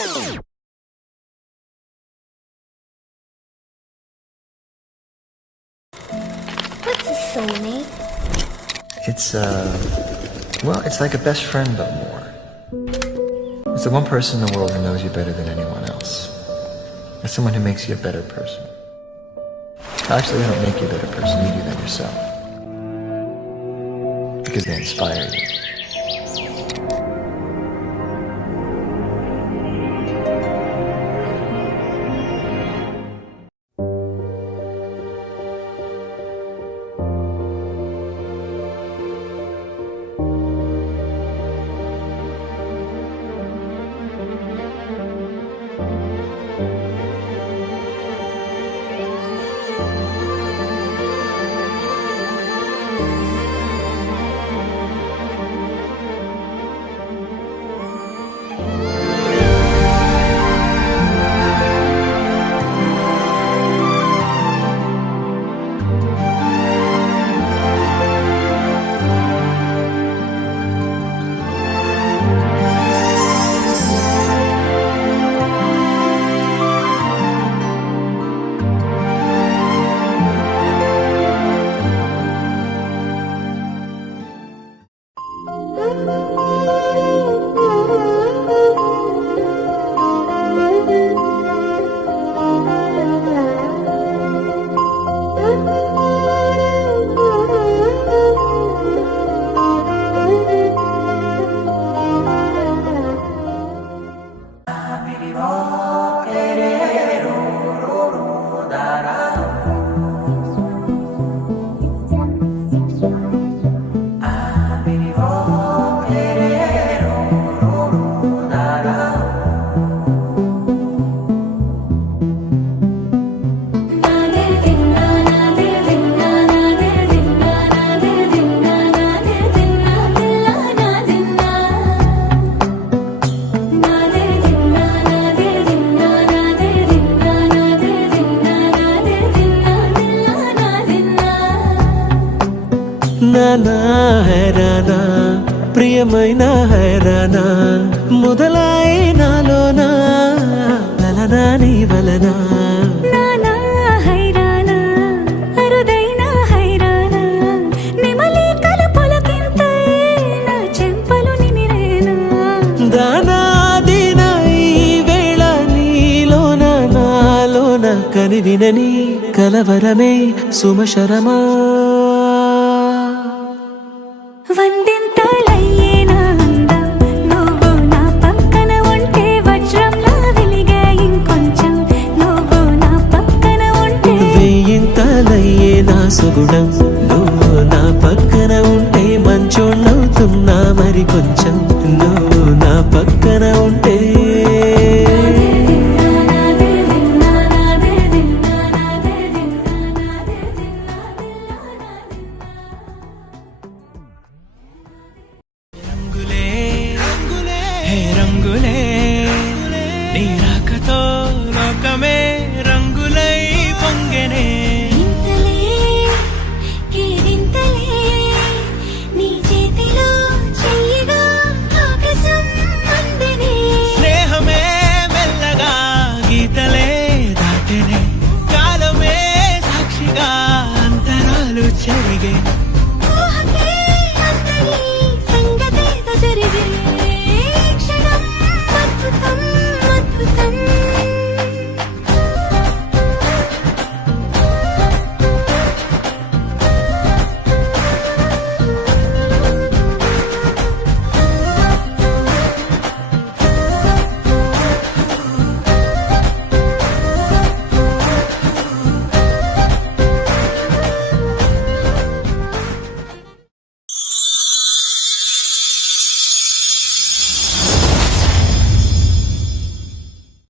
What's a soulmate? It's like a best friend, but more. It's the one person in the world who knows you better than anyone else. It's someone who makes you a better person. Actually, they don't make you a better person, you do that yourself. Because they inspire you. నానా హైరానా ప్రియమైన హైరానా మొదలాయి నాలోనా లలనా నీ వలనా నానా హైరానా అరుదైన హైరానా నిమలి కలపులకింతై నా చెంపలు నిమిరేనా దానాదిన ఈ వేళ నీలోన నాలోన కనివినని కలవరమే సుమశరమా వందింతలయ్యేనా అందం నువ్వు నా పక్కన ఉంటే వజ్రంలా వెలిగే ఇంకొంచెం నువ్వు నా పక్కన ఉంటే వెయ్యింతలయ్యే నా సుగుణం నువ్వు నా పక్కన ఉంటే మంచోళ్ళవుతున్నా మరి కొంచెం నువ్వు నా పక్కన ఉంటే రంగులే నీ రాకతో